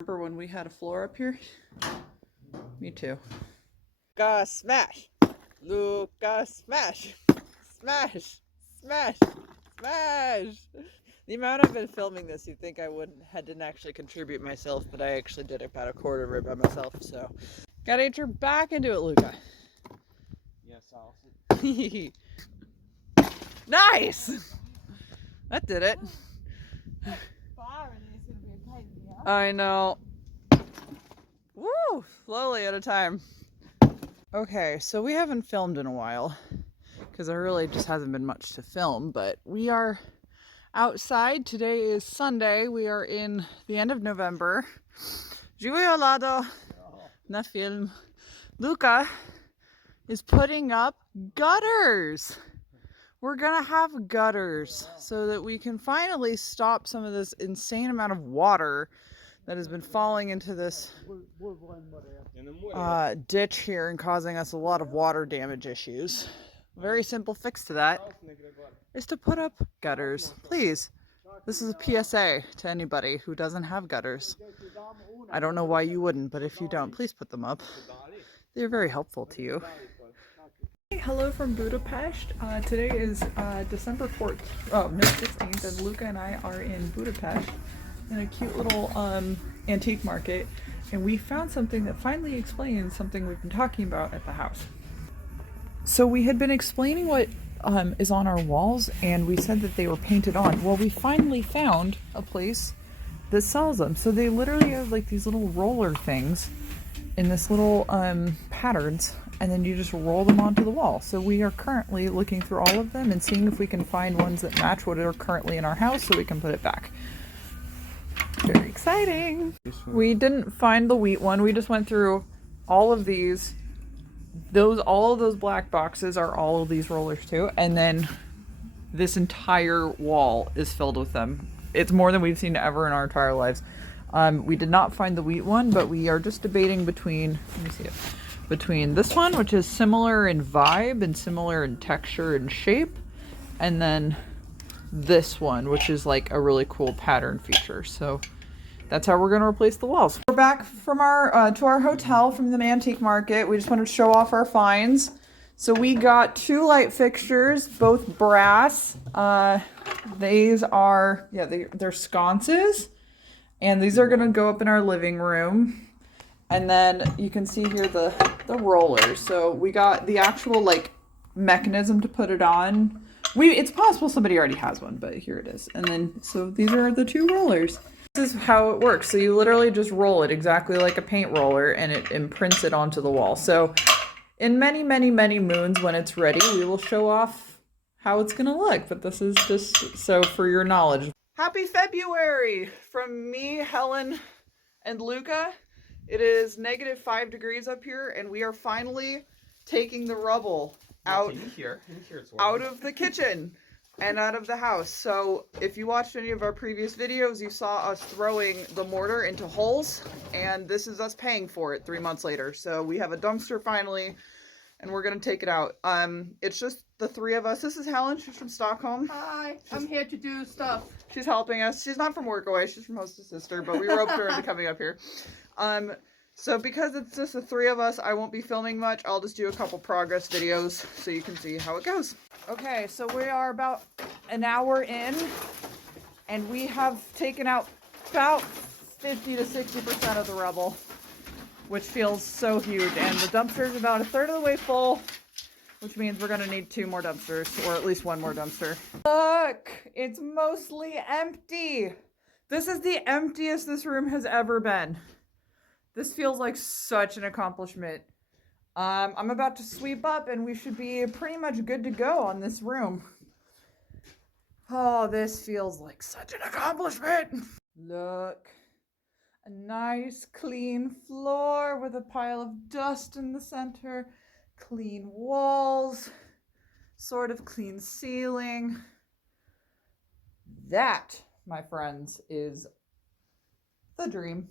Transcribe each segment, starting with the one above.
Remember when we had a floor up here? Me too. Luca, smash! Luca, smash! Smash! Smash! Smash! The amount I've been filming this, you'd think I didn't actually contribute myself, but I actually did about a quarter of it by myself, so. Gotta enter back into it, Luca. Yes, Allison. Nice! That did it. I know. Woo! Slowly at a time. Okay, so we haven't filmed in a while because there really just hasn't been much to film, but we are outside. Today is Sunday. We are in the end of November. Julian, Lado, na film. Luca is putting up gutters. We're gonna have gutters so that we can finally stop some of this insane amount of water that has been falling into this ditch here and causing us a lot of water damage issues. Very simple fix to that is to put up gutters. Please, this is a PSA to anybody who doesn't have gutters. I don't know why you wouldn't, but if you don't, please put them up. They're very helpful to you. Hello from Budapest. Today is December 16th, and Luca and I are in Budapest in a cute little antique market, and we found something that finally explains something we've been talking about at the house. So we had been explaining what is on our walls, and we said that they were painted on. Well, we finally found a place that sells them. So they literally have like these little roller things in this little patterns, and then you just roll them onto the wall. So we are currently looking through all of them and seeing if we can find ones that match what are currently in our house so we can put it back. Very exciting. We didn't find the wheat one. We just went through all of these. All of those black boxes are all of these rollers too. And then this entire wall is filled with them. It's more than we've seen ever in our entire lives. We did not find the wheat one, but we are just debating between, let me see it, between this one, which is similar in vibe and similar in texture and shape, and then this one, which is like a really cool pattern feature. So that's how we're going to replace the walls. We're back from our to our hotel from the antique market. We just wanted to show off our finds. So we got 2 light fixtures, both brass. These are, they're sconces, and these are going to go up in our living room. And then you can see here the rollers. So we got the actual like mechanism to put it on. It's possible somebody already has one, but here it is. And then, so these are the 2 rollers. This is how it works. So you literally just roll it exactly like a paint roller, and it imprints it onto the wall. So in many, many, many moons when it's ready, we will show off how it's gonna look. But this is just so for your knowledge. Happy February from me, Helen, and Luca. It is -5 degrees up here, and we are finally taking the rubble out of the kitchen and out of the house. So if you watched any of our previous videos, you saw us throwing the mortar into holes, and this is us paying for it 3 months later. So we have a dumpster finally, and we're gonna take it out. It's just the 3 of us. This is Helen. She's from Stockholm. Hi, I'm here to do stuff. She's helping us. She's not from WorkAway. She's from Host & Sister, but we roped her into coming up here. So because it's just the 3 of us, I won't be filming much. I'll just do a couple progress videos so you can see how it goes. Okay, so we are about an hour in, and we have taken out about 50 to 60% of the rubble, which feels so huge. And the dumpster is about 1/3 of the way full, which means we're gonna need 2 more dumpsters, or at least 1 more dumpster. Look, it's mostly empty. This is the emptiest this room has ever been. This feels like such an accomplishment. I'm about to sweep up, and we should be pretty much good to go on this room. Oh, this feels like such an accomplishment. Look, a nice clean floor with a pile of dust in the center, clean walls, sort of clean ceiling. That, my friends, is the dream.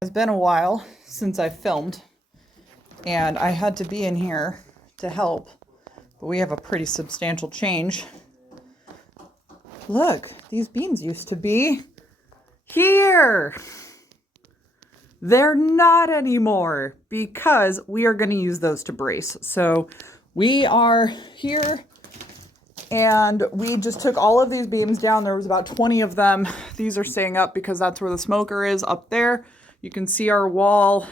It's been a while since I filmed, and I had to be in here to help, but we have a pretty substantial change. Look, these beams used to be here. They're not anymore because we are going to use those to brace. So we are here and we just took all of these beams down. There was about 20 of them. These are staying up because that's where the smoker is up there. You can see our wall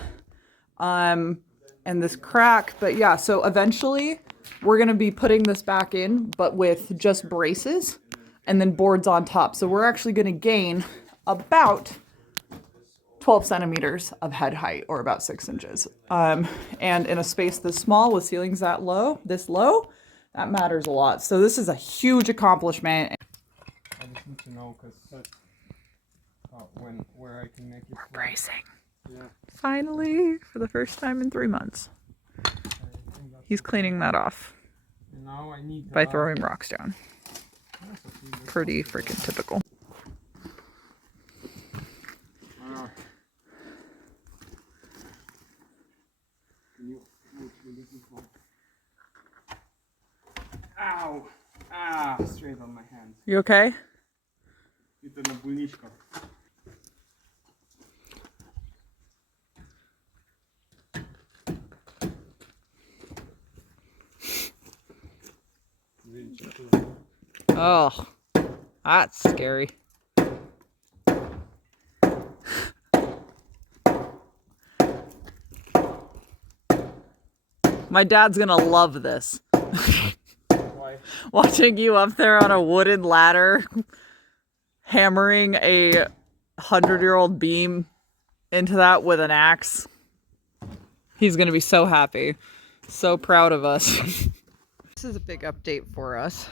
and this crack. But yeah, so eventually we're going to be putting this back in, but with just braces and then boards on top. So we're actually going to gain about 12 centimeters of head height, or about 6 inches. And in a space this small with ceilings this low, that matters a lot. So this is a huge accomplishment. I just need to know because where I can make it. We're bracing. Yeah. Finally, for the first time in 3 months. He's cleaning that off Now I need by throwing rocks down. Pretty freaking typical. Ow! Ah, straight on my hand. You okay? It's na bulniczka. Oh, that's scary. My dad's gonna love this. Why? Watching you up there on a wooden ladder, hammering a 100-year-old beam into that with an axe. He's gonna be so happy. So proud of us. This is a big update for us.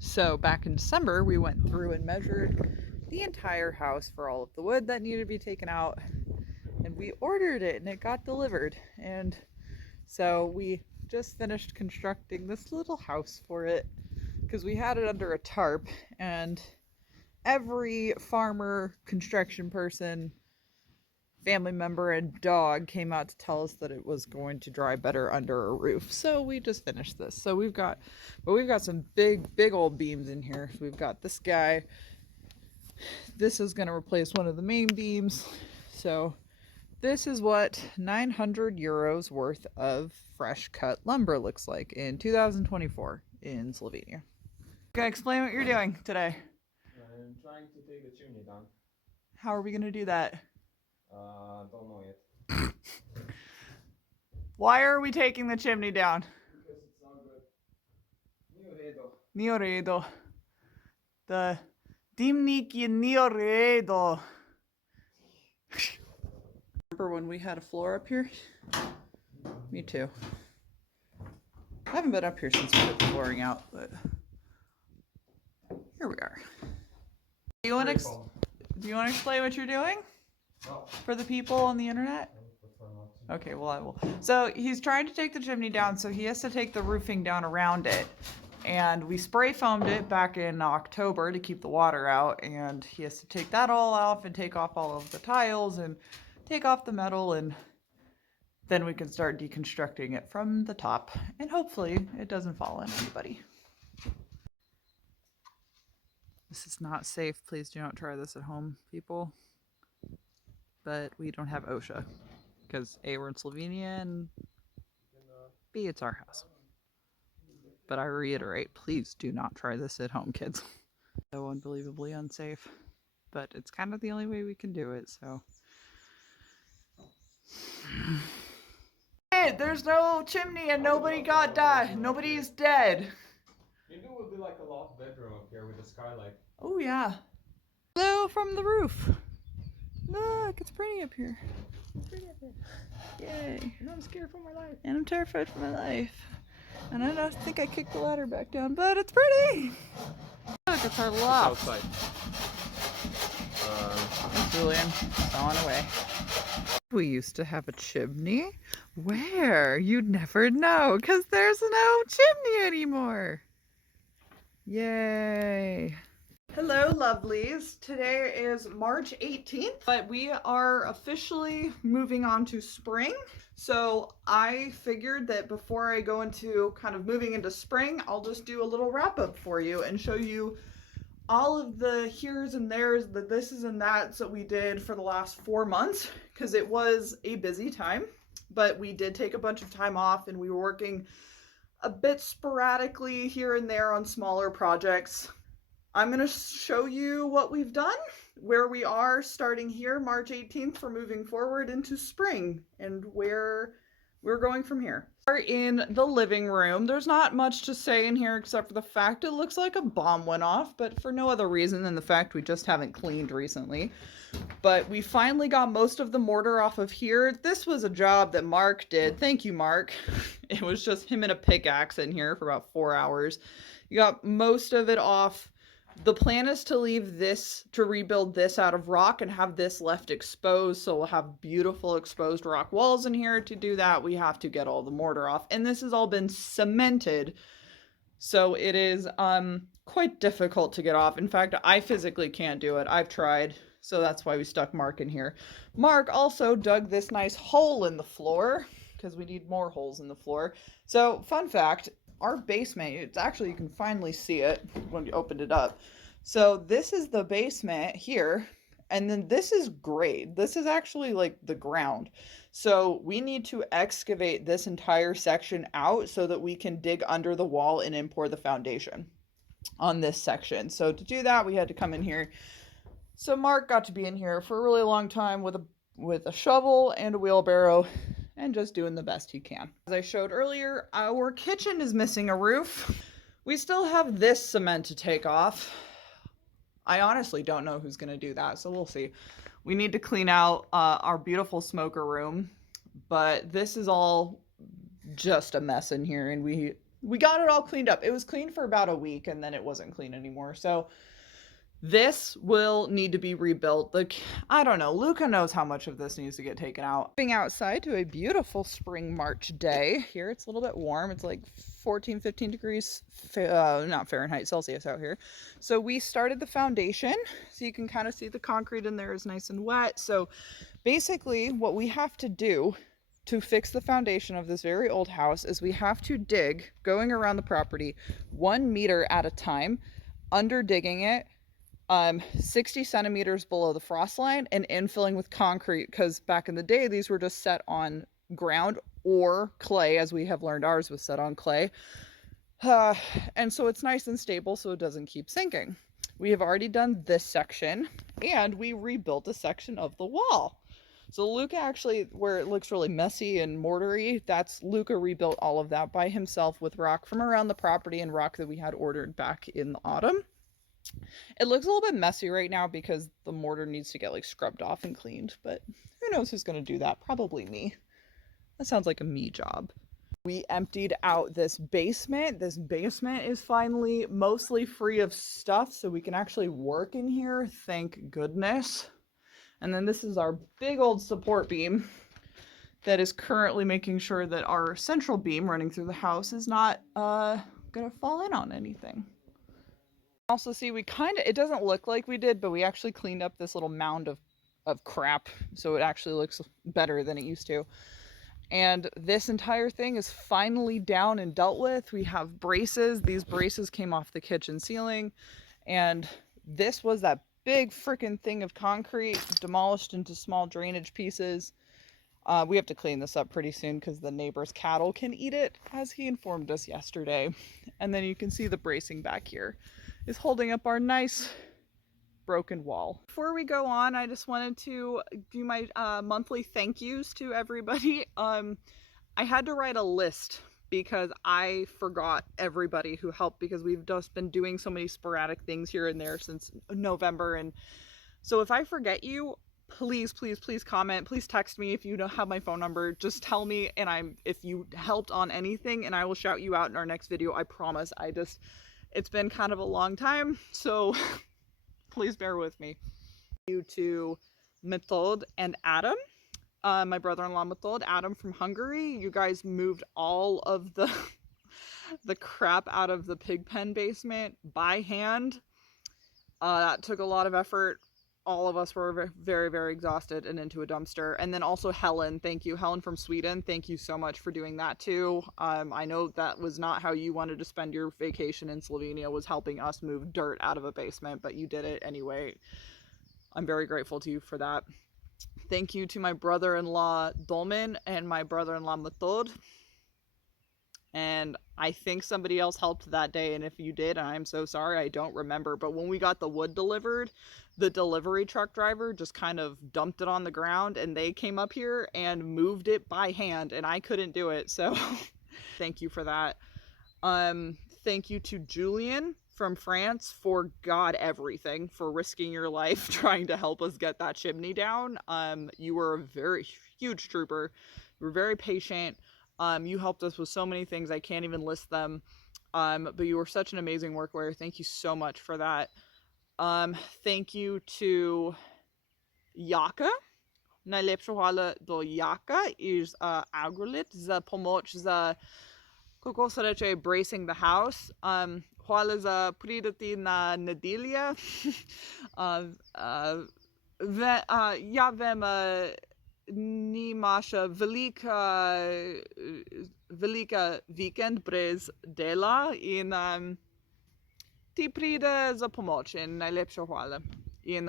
So back in December, we went through and measured the entire house for all of the wood that needed to be taken out. And we ordered it and it got delivered. And so we just finished constructing this little house for it because we had it under a tarp, and every farmer, construction person, family member, and dog came out to tell us that it was going to dry better under a roof. So we just finished this. So we've got some big old beams in here. We've got this guy. This is going to replace one of the main beams. So this is what 900 euros worth of fresh cut lumber looks like in 2024 in Slovenia. Okay, explain what you're doing today. I'm trying to take the chimney down. How are we going to do that? Don't know yet. Why are we taking the chimney down? Because it's not good. Nije Nije v redu. redo. The dimnik je nije redo. Remember when we had a floor up here? Me too. I haven't been up here since we put the flooring out, but here we are. Do you want to explain what you're doing for the people on the internet? Okay, well I will. So he's trying to take the chimney down, so he has to take the roofing down around it. And we spray foamed it back in October to keep the water out, and he has to take that all off and take off all of the tiles and take off the metal, and then we can start deconstructing it from the top, and hopefully it doesn't fall on anybody. This is not safe. Please do not try this at home, people. But we don't have OSHA because A, we're in Slovenia, and B, it's our house. But I reiterate, please do not try this at home, kids. So unbelievably unsafe, but it's kind of the only way we can do it, so. Hey, there's no chimney and nobody got died. Nobody's dead. Maybe it would be like a loft bedroom up here with a skylight. Oh yeah. Hello from the roof. Look, it's pretty up here. Yay. And I'm scared for my life. And I'm terrified for my life. And I don't think I kicked the ladder back down, but it's pretty. Look, it's our loft. Outside. Julian, on away. We used to have a chimney. Where? You'd never know, because there's no chimney anymore. Yay. Hello, lovelies. Today is March 18th, but we are officially moving on to spring. So I figured that before I go into kind of moving into spring, I'll just do a little wrap up for you and show you all of the here's and there's, the thises and that's that we did for the last 4 months, because it was a busy time, but we did take a bunch of time off and we were working a bit sporadically here and there on smaller projects. I'm going to show you what we've done, where we are starting here March 18th for moving forward into spring, and where we're going from here. We're in the living room. There's not much to say in here except for the fact it looks like a bomb went off, but for no other reason than the fact we just haven't cleaned recently. But we finally got most of the mortar off of here. This was a job that Marc did. Thank you, Marc. It was just him and a pickaxe in here for about 4 hours. You got most of it off. The plan is to leave this, to rebuild this out of rock and have this left exposed. So we'll have beautiful exposed rock walls in here. To do that, we have to get all the mortar off. And this has all been cemented. So it is quite difficult to get off. In fact, I physically can't do it. I've tried. So that's why we stuck Marc in here. Marc also dug this nice hole in the floor because we need more holes in the floor. So fun fact, our basement, it's actually, you can finally see it when you opened it up. So this is the basement here, and then this is grade. This is actually like the ground. So we need to excavate this entire section out so that we can dig under the wall and import the foundation on this section. So to do that, we had to come in here. So Marc got to be in here for a really long time with a shovel and a wheelbarrow, and just doing the best he can. As I showed earlier, our kitchen is missing a roof. We still have this cement to take off. I honestly don't know who's gonna do that, so we'll see. We need to clean out our beautiful smoker room, but this is all just a mess in here, and we got it all cleaned up. It was clean for about a week, and then it wasn't clean anymore, so this will need to be rebuilt. Like, I don't know, Luca knows how much of this needs to get taken out. Moving outside to a beautiful spring March day. Here it's a little bit warm. It's like 14, 15 degrees, not Fahrenheit, Celsius out here. So we started the foundation. So you can kind of see the concrete in there is nice and wet. So basically what we have to do to fix the foundation of this very old house is we have to dig, going around the property 1 meter at a time, under digging it, 60 centimeters below the frost line, and infilling with concrete, because back in the day these were just set on ground or clay, as we have learned ours was set on clay, and so it's nice and stable so it doesn't keep sinking. We have already done this section, and we rebuilt a section of the wall. So Luca actually, where it looks really messy and mortary, that's Luca rebuilt all of that by himself with rock from around the property and rock that we had ordered back in the autumn. It looks a little bit messy right now because the mortar needs to get like scrubbed off and cleaned, but who knows who's going to do that? Probably me. That sounds like a me job. We emptied out this basement. This basement is finally mostly free of stuff, so we can actually work in here, thank goodness. And then this is our big old support beam that is currently making sure that our central beam running through the house is not gonna fall in on anything. Also see, we it doesn't look like we did, but we actually cleaned up this little mound of crap, so it actually looks better than it used to. And this entire thing is finally down and dealt with. We have braces. These braces came off the kitchen ceiling, and this was that big freaking thing of concrete demolished into small drainage pieces. We have to clean this up pretty soon because the neighbor's cattle can eat it, as he informed us yesterday. And then you can see the bracing back here is holding up our nice broken wall. Before we go on, I just wanted to do my monthly thank yous to everybody. I had to write a list because I forgot everybody who helped, because we've just been doing so many sporadic things here and there since November. And so if I forget you, please comment, please text me if you don't have my phone number. Just tell me, and if you helped on anything, and I will shout you out in our next video. I promise. It's been kind of a long time, so please bear with me. Thank you to Metod and Adam, my brother-in-law Metod, Adam from Hungary. You guys moved all of the crap out of the pig pen basement by hand. That took a lot of effort. All of us were very, very exhausted and into a dumpster. And then also Helen, thank you. Helen from Sweden, thank you so much for doing that too. I know that was not how you wanted to spend your vacation in Slovenia, was helping us move dirt out of a basement, but you did it anyway. I'm very grateful to you for that. Thank you to my brother-in-law Domen and my brother-in-law Metod. And I think somebody else helped that day, and if you did, I'm so sorry, I don't remember. But when we got the wood delivered, the delivery truck driver just kind of dumped it on the ground, and they came up here and moved it by hand, and I couldn't do it, so thank you for that. Thank you to Julian from France for everything, for risking your life trying to help us get that chimney down. You were a very huge trooper. You were very patient. You helped us with so many things, I can't even list them. But you were such an amazing workwear. Thank you so much for that. Thank you to Jaka. Najlepša hvala do Jaka iz Agrilit za pomoč za, kako se reče, bracing the house. Hvala za pridati na nedelje. Ja vem, nimaš velika vikend brez dela in ti pride za pomoč in najlepša hvala. In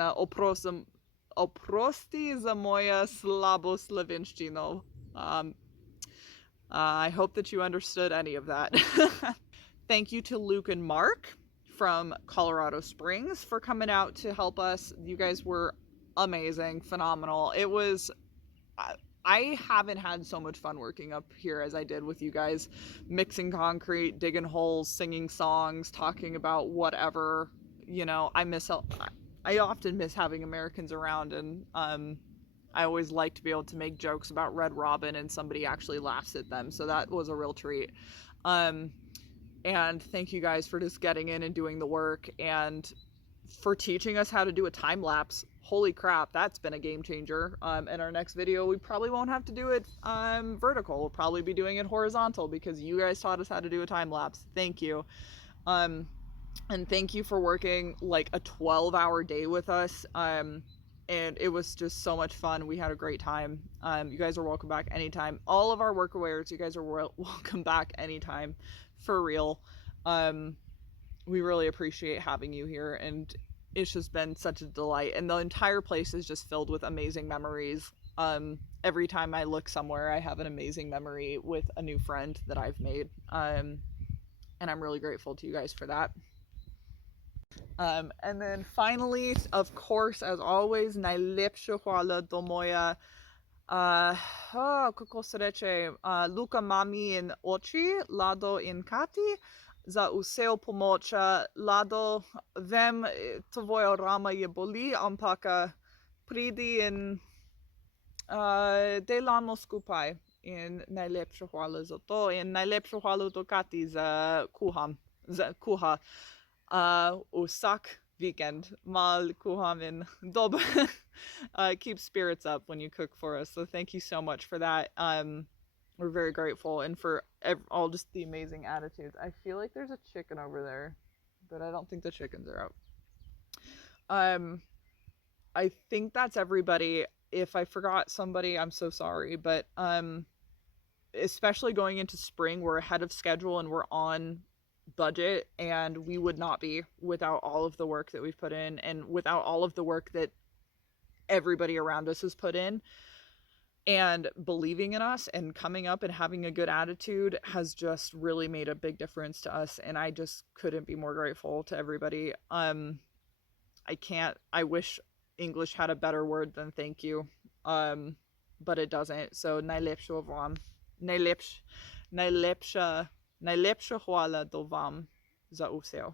oprosti za moja slabo slovenščino. I hope that you understood any of that. Thank you to Luke and Marc from Colorado Springs for coming out to help us. You guys were amazing, phenomenal. It was, I haven't had so much fun working up here as I did with you guys, mixing concrete, digging holes, singing songs, talking about whatever, you know. I often miss having Americans around, and I always like to be able to make jokes about Red Robin and somebody actually laughs at them, so that was a real treat. And thank you guys for just getting in and doing the work, and for teaching us how to do a time lapse. Holy crap, that's been a game changer. In our next video, we probably won't have to do it vertical. We'll probably be doing it horizontal because you guys taught us how to do a time lapse. Thank you. And thank you for working like a 12-hour day with us. And it was just so much fun. We had a great time. You guys are welcome back anytime. All of our workaways, you guys are welcome back anytime, for real. We really appreciate having you here, and it's just been such a delight. And the entire place is just filled with amazing memories. Every time I look somewhere, I have an amazing memory with a new friend that I've made. And I'm really grateful to you guys for that. And then finally, of course, as always, najlepša hvala do moja, kako se reče, Luka, mami in oči, Lado in Kati, za vsel pomoč. Lado, vem, tvoja rama je boli, ampak pridi in delamo skupaj. In najlepša hvala za to. In najlepša hvala do Kati za kuha. Vsak weekend mal kuham in dob. Keep spirits up when you cook for us, so thank you so much for that. We're very grateful, and for all just the amazing attitudes. I feel like there's a chicken over there, but I don't think the chickens are out. I think that's everybody. If I forgot somebody, I'm so sorry, but especially going into spring, we're ahead of schedule and we're on budget, and we would not be without all of the work that we've put in, and without all of the work that everybody around us has put in, and believing in us and coming up and having a good attitude has just really made a big difference to us. And I just couldn't be more grateful to everybody. I wish English had a better word than thank you, but it doesn't. So najlepša vam, najlepša hvala do vam za vsel.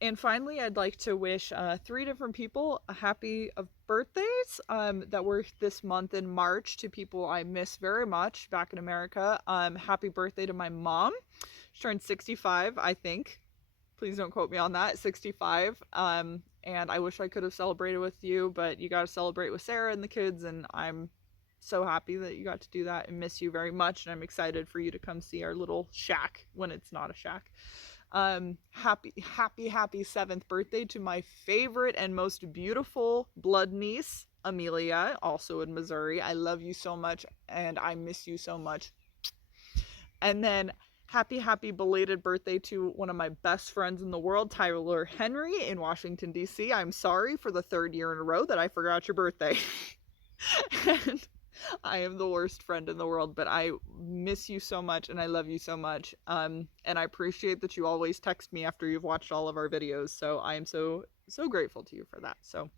And finally, I'd like to wish 3 different people a happy birthdays that were this month in March, to people I miss very much back in America. Happy birthday to my mom. She turned 65, I think. Please don't quote me on that. 65. And I wish I could have celebrated with you, but you got to celebrate with Sarah and the kids, and I'm so happy that you got to do that and miss you very much. And I'm excited for you to come see our little shack when it's not a shack. Happy 7th birthday to my favorite and most beautiful blood niece, Amelia, also in Missouri. I love you so much, and I miss you so much. And then happy belated birthday to one of my best friends in the world, Tyler Henry in Washington, D.C. I'm sorry for the 3rd year in a row that I forgot your birthday. And I am the worst friend in the world, but I miss you so much and I love you so much. And I appreciate that you always text me after you've watched all of our videos. So I am so grateful to you for that. So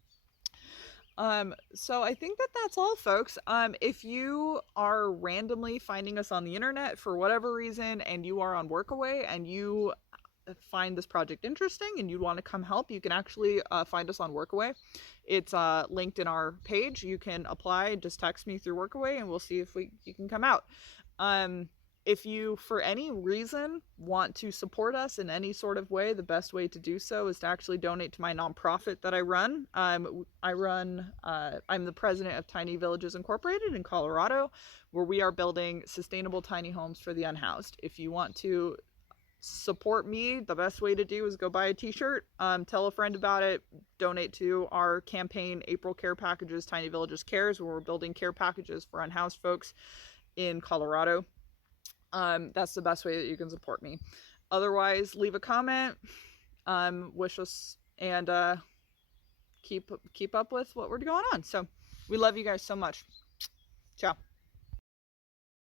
I think that that's all, folks. If you are randomly finding us on the internet for whatever reason and you are on WorkAway and you find this project interesting and you want to come help, you can actually find us on WorkAway. It's linked in our page. You can apply, just text me through WorkAway and we'll see if you can come out. If you, for any reason, want to support us in any sort of way, the best way to do so is to actually donate to my nonprofit that I run. I'm the president of Tiny Villages Incorporated in Colorado, where we are building sustainable tiny homes for the unhoused. If you want to support me, the best way to do is go buy a t-shirt, tell a friend about it, donate to our campaign, April Care Packages, Tiny Villages Cares, where we're building care packages for unhoused folks in Colorado. That's the best way that you can support me. Otherwise, leave a comment, wish us, and keep up with what we're going on. So we love you guys so much. Ciao.